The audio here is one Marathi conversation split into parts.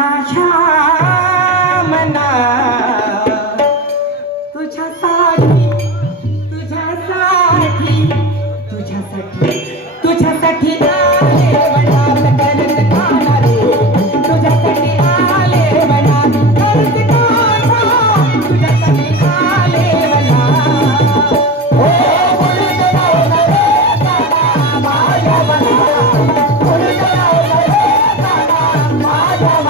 माझ्या मना तुझ्या साठी तुझ्यासाठी तुझ्यासाठी तुझ्यासाठी.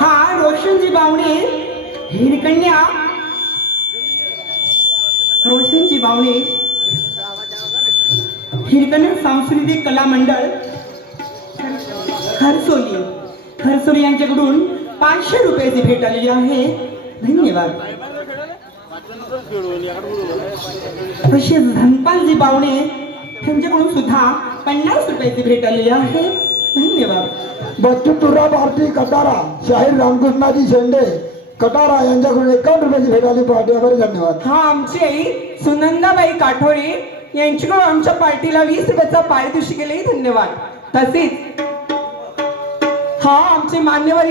हा रोशनजी बावणे. हिरकन्या रोशनजी बावणे. हिरकन्या सांस्कृतिक कला मंडळ. खरसोली खरसोली यांच्याकडून पाचशे रुपयाची भेट आलेली आहे. धन्यवाद. तसेच धनपालजी बावणे. तुमच्याकडून सुद्धा पन्नास रुपयाची भेट आलेली आहे. धन्यवाद. बच्चू तुरा भारती कटारा शाहीर रामकृष्णाजी शेंडे कटारा यांच्याकडून एकावन्न रुपयाची भेट आली पार्टीवर धन्यवाद. हा आमची आई सुनंदाबाई काठोळे यांच्याकडून आमच्या पार्टीला वीस रुपयाचा पारितोषिक केलेही धन्यवाद. तसेच हा आमचे मान्यवर